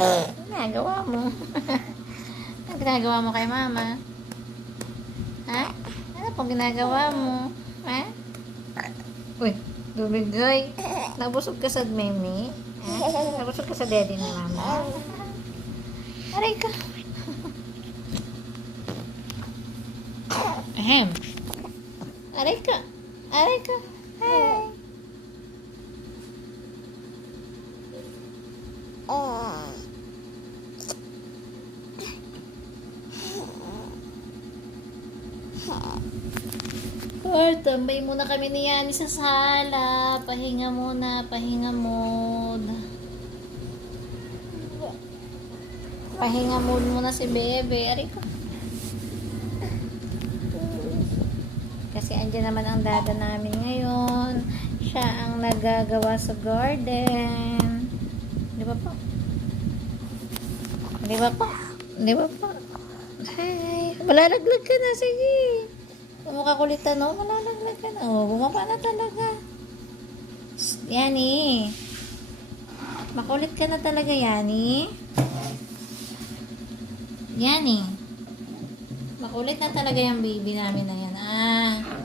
Ginagawa mo. Ano ginagawa mo kay mama? Ha? Ano pong ginagawa mo? Ha? Uy, dumigay. Nabusog ka sa meme? Ha? Nabusog ka sa daddy ni mama? Aray ka. Ahem. Aray ka. Aray ka. Hi. Or, tambay muna kami ni Yani sa sala. Pahinga muna, pahinga mode. Pahinga mode muna si Bebe. Aray ko. Kasi andyan naman ang dada namin ngayon. Siya ang nagagawa sa garden. Di ba po? Di ba po? Di ba po? Hi. Malalaglag ka na. Sige. Mukha kulitan, no? Malalaglag ka na. Oh, bumaba na talaga. Yani. Makulit ka na talaga, Yani. Yani. Makulit na talaga yung baby namin na yan. Ah.